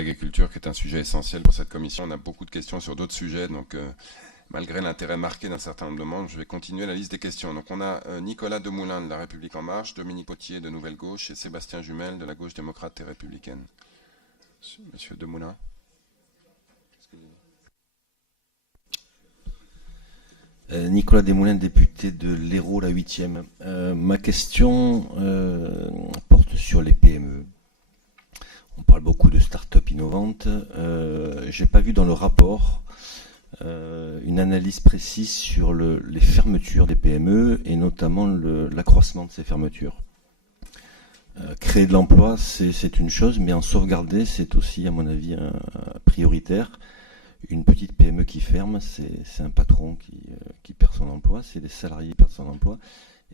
l'agriculture, qui est un sujet essentiel pour cette commission. On a beaucoup de questions sur d'autres sujets, donc malgré l'intérêt marqué d'un certain nombre de membres, je vais continuer la liste des questions. Donc on a Nicolas Demoulin de La République En Marche, Dominique Potier de Nouvelle Gauche et Sébastien Jumel de la Gauche démocrate et républicaine. Monsieur Demoulin. Nicolas Desmoulins, député de l'Hérault, la 8e. Ma question porte sur les PME. On parle beaucoup de start-up innovantes. Je n'ai pas vu dans le rapport une analyse précise sur les fermetures des PME et notamment l'accroissement de ces fermetures. Créer de l'emploi, c'est une chose, mais en sauvegarder, c'est aussi, à mon avis, prioritaire. Une petite PME qui ferme, c'est un patron qui perd son emploi, c'est des salariés qui perdent son emploi,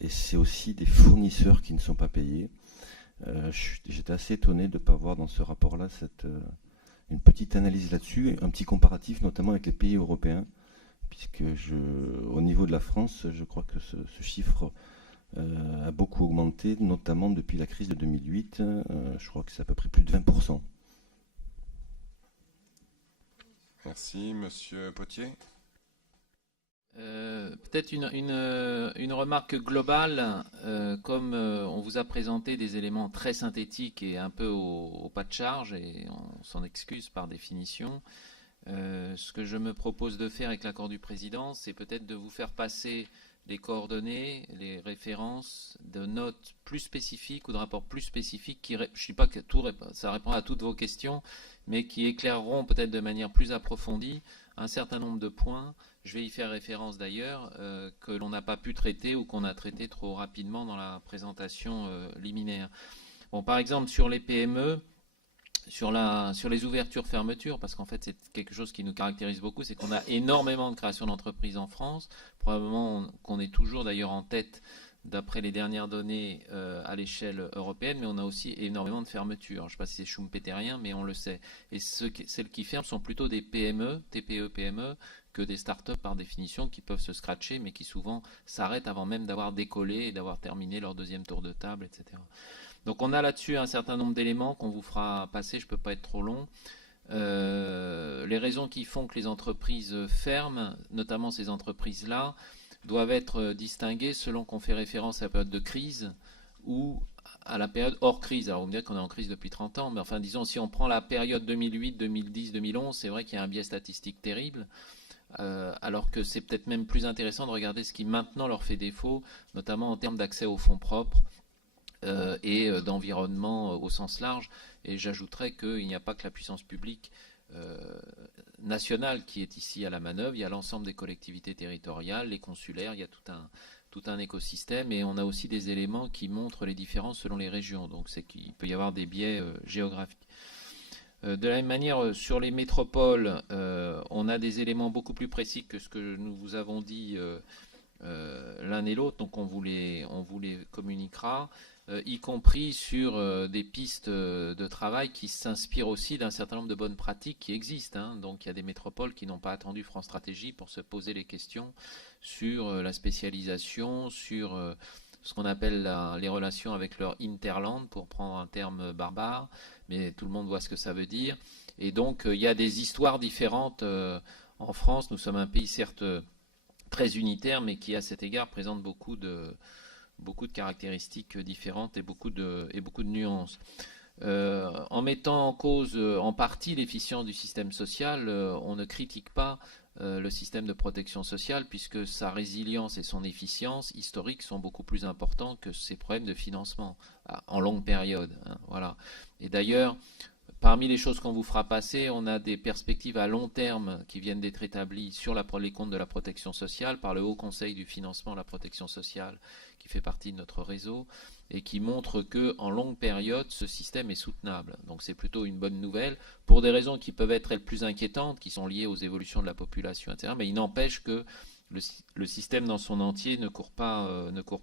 et c'est aussi des fournisseurs qui ne sont pas payés. J'étais assez étonné de ne pas voir dans ce rapport-là une petite analyse là-dessus, un petit comparatif notamment avec les pays européens, puisque au niveau de la France, je crois que ce chiffre a beaucoup augmenté, notamment depuis la crise de 2008, je crois que c'est à peu près plus de 20%. Merci. Monsieur Potier. Peut-être une remarque globale, comme on vous a présenté des éléments très synthétiques et un peu au pas de charge, et on s'en excuse par définition, ce que je me propose de faire avec l'accord du président, c'est peut-être de vous faire passer les coordonnées, les références de notes plus spécifiques ou de rapports plus spécifiques je ne dis pas que ça répond à toutes vos questions, mais qui éclaireront peut-être de manière plus approfondie un certain nombre de points. Je vais y faire référence d'ailleurs, que l'on n'a pas pu traiter ou qu'on a traité trop rapidement dans la présentation liminaire. Bon, par exemple, sur les PME, sur les ouvertures-fermetures, parce qu'en fait c'est quelque chose qui nous caractérise beaucoup, c'est qu'on a énormément de création d'entreprises en France, probablement qu'on est toujours d'ailleurs en tête d'après les dernières données à l'échelle européenne, mais on a aussi énormément de fermetures. Je ne sais pas si c'est schumpeterien, mais on le sait. Et celles qui ferment sont plutôt des PME, TPE, PME, que des startups par définition qui peuvent se scratcher, mais qui souvent s'arrêtent avant même d'avoir décollé et d'avoir terminé leur deuxième tour de table, etc. Donc on a là-dessus un certain nombre d'éléments qu'on vous fera passer, je ne peux pas être trop long. Les raisons qui font que les entreprises ferment, notamment ces entreprises-là, doivent être distinguées selon qu'on fait référence à la période de crise ou à la période hors crise. Alors vous me direz qu'on est en crise depuis 30 ans, mais enfin disons si on prend la période 2008, 2010, 2011, c'est vrai qu'il y a un biais statistique terrible, alors que c'est peut-être même plus intéressant de regarder ce qui maintenant leur fait défaut, notamment en termes d'accès aux fonds propres et d'environnement au sens large. Et j'ajouterais qu'il n'y a pas que la puissance publique nationale qui est ici à la manœuvre, il y a l'ensemble des collectivités territoriales, les consulaires, il y a tout un écosystème, et on a aussi des éléments qui montrent les différences selon les régions, donc c'est qu'il peut y avoir des biais géographiques. De la même manière, sur les métropoles, on a des éléments beaucoup plus précis que ce que nous vous avons dit l'un et l'autre, donc on vous les communiquera, y compris sur des pistes de travail qui s'inspirent aussi d'un certain nombre de bonnes pratiques qui existent, hein. Donc il y a des métropoles qui n'ont pas attendu France Stratégie pour se poser les questions sur la spécialisation, sur ce qu'on appelle les relations avec leur interland, pour prendre un terme barbare, mais tout le monde voit ce que ça veut dire. Et donc il y a des histoires différentes en France. Nous sommes un pays certes très unitaire, mais qui à cet égard présente beaucoup de caractéristiques différentes et beaucoup de nuances. En mettant en cause en partie l'efficience du système social, on ne critique pas le système de protection sociale, puisque sa résilience et son efficience historique sont beaucoup plus importants que ses problèmes de financement en longue période, hein, voilà. Et d'ailleurs, parmi les choses qu'on vous fera passer, on a des perspectives à long terme qui viennent d'être établies sur les comptes de la protection sociale par le Haut Conseil du financement de la protection sociale, qui fait partie de notre réseau, et qui montre qu'en longue période, ce système est soutenable. Donc c'est plutôt une bonne nouvelle, pour des raisons qui peuvent être les plus inquiétantes, qui sont liées aux évolutions de la population, etc. Mais il n'empêche que le système dans son entier ne court pas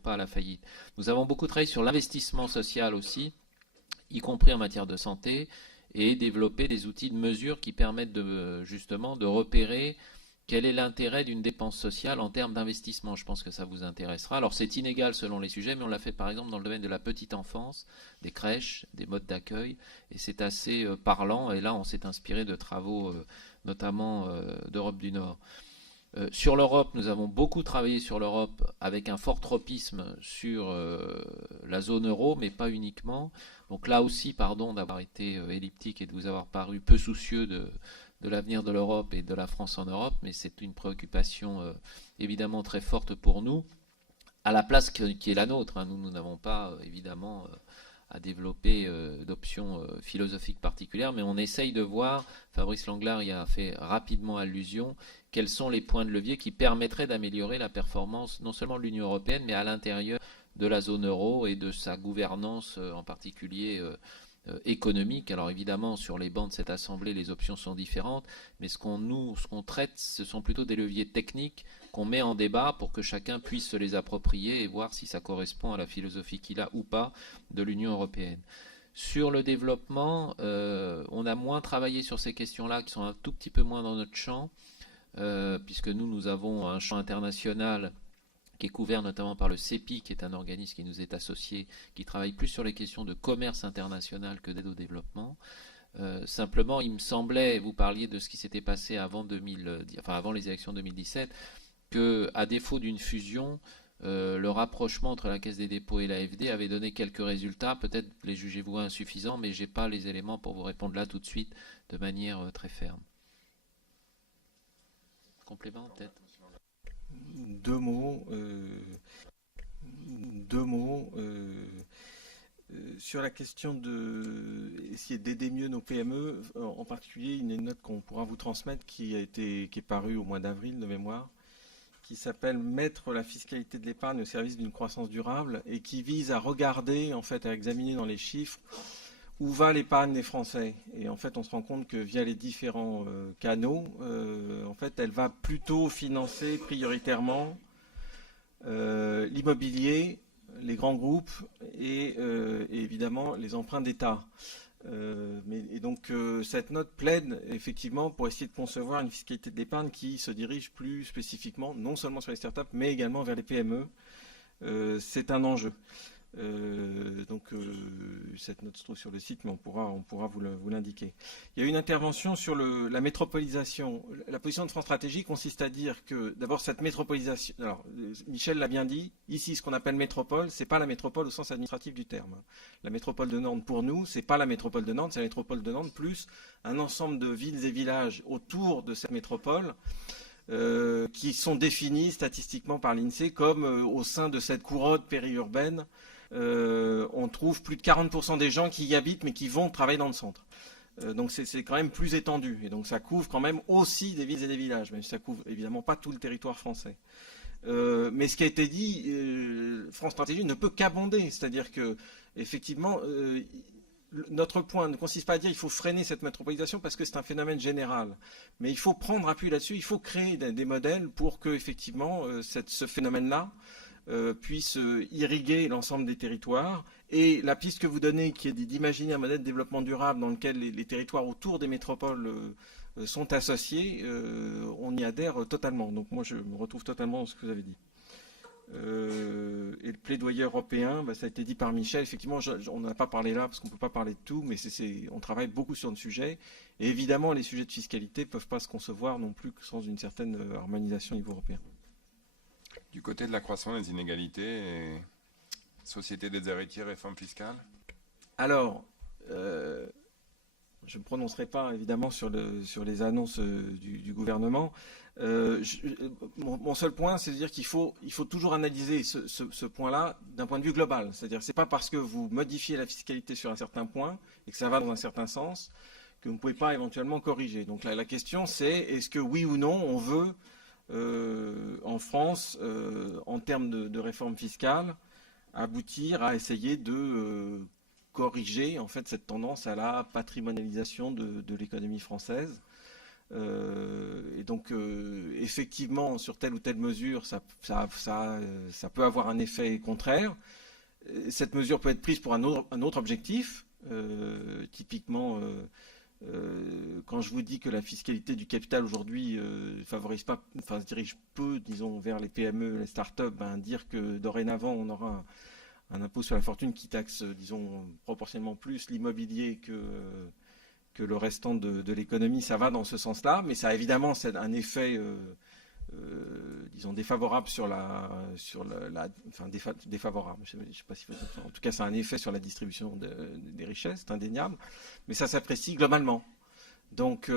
à la faillite. Nous avons beaucoup travaillé sur l'investissement social aussi, y compris en matière de santé, et développer des outils de mesure qui permettent justement de repérer quel est l'intérêt d'une dépense sociale en termes d'investissement? Je pense que ça vous intéressera. Alors c'est inégal selon les sujets, mais on l'a fait par exemple dans le domaine de la petite enfance, des crèches, des modes d'accueil, et c'est assez parlant. Et là, on s'est inspiré de travaux notamment d'Europe du Nord. Sur l'Europe, nous avons beaucoup travaillé sur l'Europe avec un fort tropisme sur la zone euro, mais pas uniquement. Donc là aussi, pardon d'avoir été elliptique et de vous avoir paru peu soucieux de l'avenir de l'Europe et de la France en Europe, mais c'est une préoccupation évidemment très forte pour nous, à la place qui est la nôtre. Hein. Nous n'avons pas évidemment à développer d'options philosophiques particulières, mais on essaye de voir, Fabrice Langlard y a fait rapidement allusion, quels sont les points de levier qui permettraient d'améliorer la performance non seulement de l'Union européenne, mais à l'intérieur de la zone euro et de sa gouvernance en particulier économique. Alors évidemment, sur les bancs de cette assemblée, les options sont différentes, mais ce qu'on traite, ce sont plutôt des leviers techniques qu'on met en débat pour que chacun puisse se les approprier et voir si ça correspond à la philosophie qu'il a ou pas de l'Union européenne. Sur le développement, on a moins travaillé sur ces questions-là, qui sont un tout petit peu moins dans notre champ, puisque nous avons un champ international qui est couvert notamment par le CEPI, qui est un organisme qui nous est associé, qui travaille plus sur les questions de commerce international que d'aide au développement. Simplement, il me semblait, vous parliez de ce qui s'était passé avant les élections 2017, que à défaut d'une fusion, le rapprochement entre la Caisse des dépôts et l'AFD avait donné quelques résultats. Peut-être les jugez-vous insuffisants, mais je n'ai pas les éléments pour vous répondre là tout de suite de manière très ferme. Complément peut-être? Deux mots. Sur la question de essayer d'aider mieux nos PME, en particulier une note qu'on pourra vous transmettre qui est parue au mois d'avril de mémoire, qui s'appelle Mettre la fiscalité de l'épargne au service d'une croissance durable et qui vise à regarder, en fait, à examiner dans les chiffres où va l'épargne des Français. Et en fait, on se rend compte que via les différents canaux, en fait, elle va plutôt financer prioritairement l'immobilier, les grands groupes et évidemment les emprunts d'État. Donc cette note plaide effectivement pour essayer de concevoir une fiscalité de l'épargne qui se dirige plus spécifiquement, non seulement sur les startups, mais également vers les PME. C'est un enjeu. Cette note se trouve sur le site, mais on pourra vous l'indiquer. Il y a une intervention sur la métropolisation. La position de France Stratégie consiste à dire que d'abord cette métropolisation, alors Michel l'a bien dit, ici ce qu'on appelle métropole, c'est pas la métropole au sens administratif du terme. La métropole de Nantes pour nous, c'est pas la métropole de Nantes, c'est la métropole de Nantes plus un ensemble de villes et villages autour de cette métropole. Qui sont définis statistiquement par l'INSEE comme au sein de cette couronne périurbaine, on trouve plus de 40% des gens qui y habitent mais qui vont travailler dans le centre. Donc c'est quand même plus étendu. Et donc ça couvre quand même aussi des villes et des villages, même si ça couvre évidemment pas tout le territoire français. Mais ce qui a été dit, France Stratégie ne peut qu'abonder. C'est-à-dire que effectivement, notre point ne consiste pas à dire qu'il faut freiner cette métropolisation parce que c'est un phénomène général. Mais il faut prendre appui là-dessus, il faut créer des modèles pour que effectivement ce phénomène-là puisse irriguer l'ensemble des territoires. Et la piste que vous donnez, qui est d'imaginer un modèle de développement durable dans lequel les territoires autour des métropoles sont associés, on y adhère totalement. Donc moi je me retrouve totalement dans ce que vous avez dit. Et le plaidoyer européen, ça a été dit par Michel. Effectivement, on n'en a pas parlé là parce qu'on ne peut pas parler de tout, mais on travaille beaucoup sur le sujet. Et évidemment, les sujets de fiscalité ne peuvent pas se concevoir non plus que sans une certaine harmonisation au niveau européen. Du côté de la croissance des inégalités, société des héritiers, réforme fiscale? Alors, je ne me prononcerai pas évidemment sur les annonces du gouvernement. Mon seul point, c'est de dire qu'il faut toujours analyser ce point-là d'un point de vue global. C'est-à-dire que ce n'est pas parce que vous modifiez la fiscalité sur un certain point et que ça va dans un certain sens que vous ne pouvez pas éventuellement corriger. Donc la question, c'est est-ce que oui ou non on veut en France, en termes de réforme fiscale, aboutir à essayer de corriger en fait cette tendance à la patrimonialisation de l'économie française. Et donc effectivement sur telle ou telle mesure ça peut avoir un effet contraire. Cette mesure peut être prise pour un autre objectif, typiquement quand je vous dis que la fiscalité du capital aujourd'hui favorise pas, enfin se dirige peu, disons, vers les PME, les startups, dire que dorénavant on aura un impôt sur la fortune qui taxe, disons, proportionnellement plus l'immobilier que le restant de l'économie, ça va dans ce sens-là, mais ça a évidemment un effet, disons, défavorable défavorable. Je sais pas si en tout cas, ça a un effet sur la distribution des richesses, c'est indéniable, mais ça s'apprécie globalement. Donc,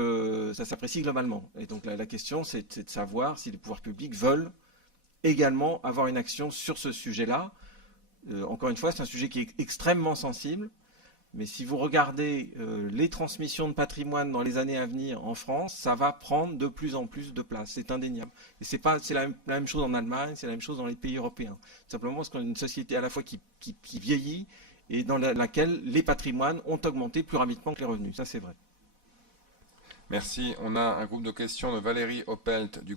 ça s'apprécie globalement. Et donc, la question, c'est de savoir si les pouvoirs publics veulent également avoir une action sur ce sujet-là. Encore une fois, c'est un sujet qui est extrêmement sensible, mais si vous regardez les transmissions de patrimoine dans les années à venir en France, ça va prendre de plus en plus de place, c'est indéniable. Et c'est la même chose en Allemagne, c'est la même chose dans les pays européens. Simplement parce qu'on a une société à la fois qui vieillit et dans laquelle les patrimoines ont augmenté plus rapidement que les revenus, ça c'est vrai. Merci. On a un groupe de questions de Valérie Oppelt du